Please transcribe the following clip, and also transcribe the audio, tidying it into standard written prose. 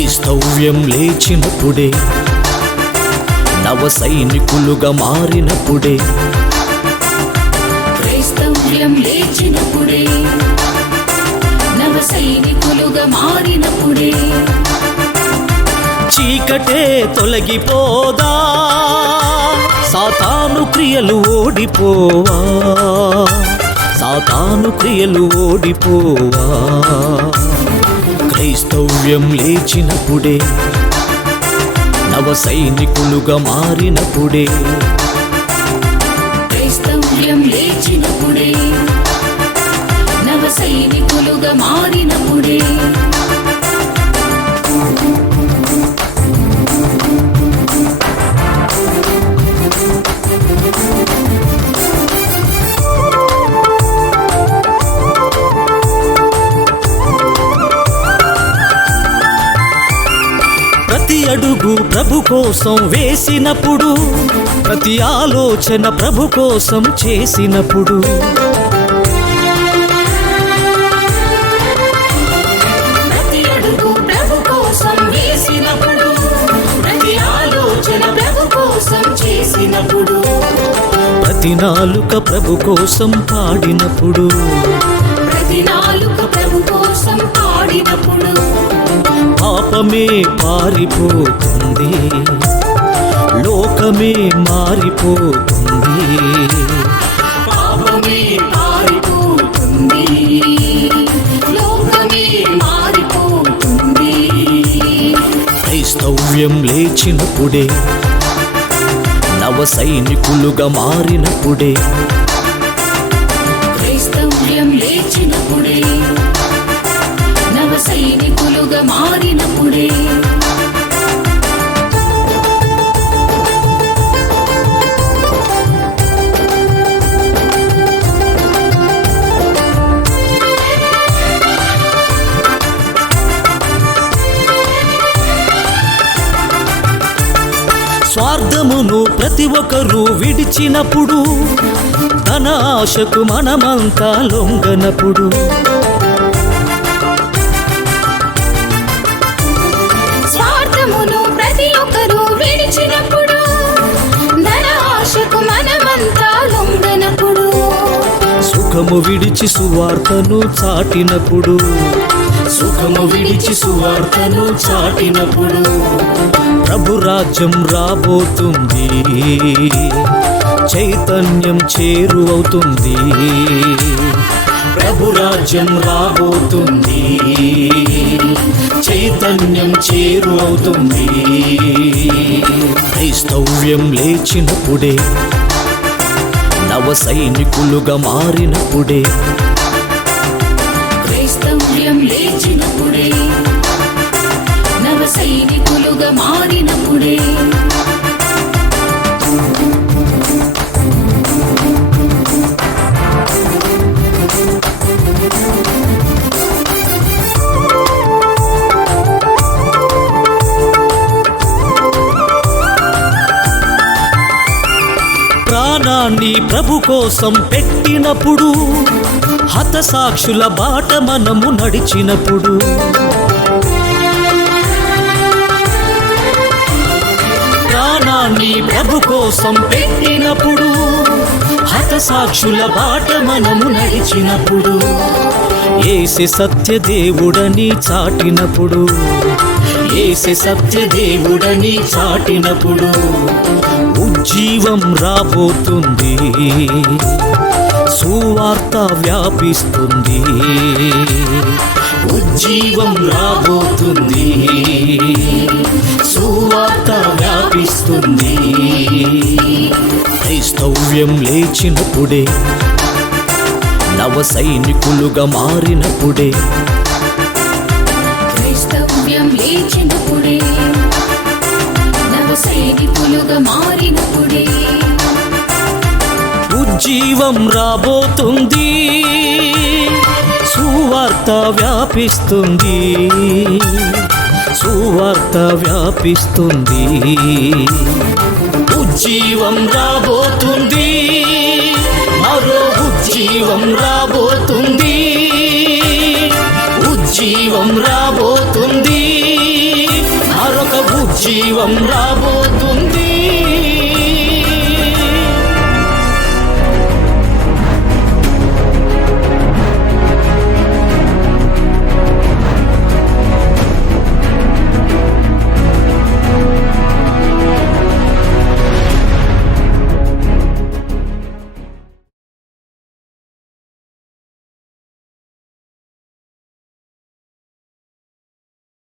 క్రైస్తవ్యం లేచినప్పుడే, నవ సైనికులుగా మారినప్పుడే, క్రైస్తవ్యం లేచినప్పుడే, నవ సైనికులుగా మారినప్పుడే, చీకటే తొలగిపోదా, సాతాను క్రియలు ఓడిపోవా, సాతాను క్రియలు ఓడిపోవా. క్రైస్తవ్యం లేచినప్పుడే, నవ సైనికులుగా మారినప్పుడే, క్రైస్తవ్యం లేచినప్పుడే, నవ సైనికులుగా మారినప్పుడే, ప్రతి అడుగు ప్రభు కోసం వేసినప్పుడు, ప్రతి ఆలోచన ప్రభు కోసం చేసినప్పుడు, ప్రతి అడుగు ప్రభు కోసం వేసినప్పుడు, ప్రతి ఆలోచన ప్రభు కోసం చేసినప్పుడు, ప్రతి నాలుక ప్రభు కోసం పాడినప్పుడు, ప్రతి నాలుక ప్రభు కోసం పాడినప్పుడు, పాపమే పారిపోతుంది, లోకమే మారిపోతుంది, పాపమే పారిపోతుంది, లోకమే మారిపోతుంది. క్రైస్తవ్యం లేచినప్పుడే, నవ సైనికులుగా మారినప్పుడే, క్రైస్తవ్యం లేచినప్పుడే, నవ సైనికులుగా మారినప్పుడే, స్వార్థమును ప్రతి ఒక్కరూ విడిచినప్పుడు, ధన ఆశకు మనమంతా లొంగనప్పుడు, స్వార్థమును ప్రతి ఒక్కరూ విడిచినప్పుడు, ధన ఆశకు మనమంతా లొంగనప్పుడు, సుఖము విడిచి సువార్తను చాటినప్పుడు, సుఖము విడిచి సువార్తను చాటినప్పుడు, ప్రభు రాజ్యం రాబోతుంది, చైతన్యం చేరువవుతుంది, ప్రభు రాజ్యం రాబోతుంది, చైతన్యం చేరువవుతుంది. క్రైస్తవ్యం లేచినప్పుడే, నవ సైనికులుగా మారినప్పుడే, క్రైస్తవ్యం లేచినప్పుడే, నవ సైనికులుగా మారినప్పుడే, ప్రాణాన్ని ప్రభు కోసం పెట్టినప్పుడు, హతసాక్షుల బాట మనము నడిచినప్పుడు, ప్రాణాన్ని ప్రభు కోసం పెట్టినప్పుడు, హతసాక్షుల బాట మనము నడిచినప్పుడు, యేసే సత్యదేవుడని చాటినప్పుడు, యేసే సత్యదేవుడని చాటినప్పుడు, ఉజ్జీవం రాబోతుంది, సువార్త వ్యాపిస్తుంది, ఉజ్జీవం రాబోతుంది, సువార్త వ్యాపిస్తుంది. క్రైస్తవ్యం లేచినప్పుడే, నవ సైనికులుగా మారినప్పుడే, క్రైస్తవ్యం లేచినప్పుడే, నవ సైనికులుగా మారినప్పుడే, ఉజ్జీవం రాబోతుంది, సువార్త వ్యాపిస్తుంది, సువార్త వ్యాపిస్తుంది. ఉజ్జీవం రాబోతుంది, మరో ఉజ్జీవం రాబోతుంది, ఉజ్జీవం రాబోతుంది, ఉజ్జీవం రాబోతుంది